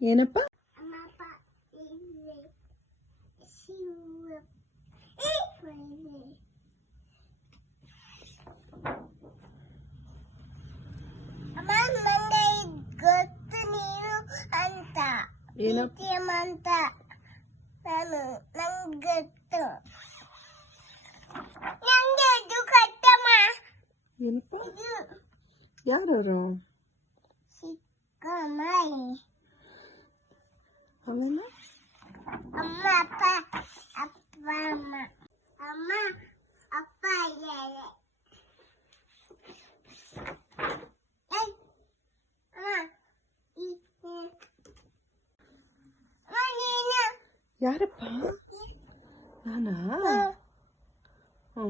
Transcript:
ಏನಪ್ಪ? ಗೊತ್ತು ನೀನು ಅಂತ ಅಂತ ನಾನು ನಂಗೆ ಗೊತ್ತು. ನಂಗೆ ಇದು ಕಟ್ಟಮ್ಮ. ಏನಪ್ಪ? ಯಾರು? ಚಿಕ್ಕಮ್ಮಾಯಿ. ಆಮೇಲೆ ಅಮ್ಮ ಅಪ್ಪ ಅಪ್ಪ ಅಮ್ಮ ಅಮ್ಮ ಅಪ್ಪ ಇದ್ದಾರೆ. ಯಾರಪ್ಪ? ನಾನಾ? ಹ್ಞೂ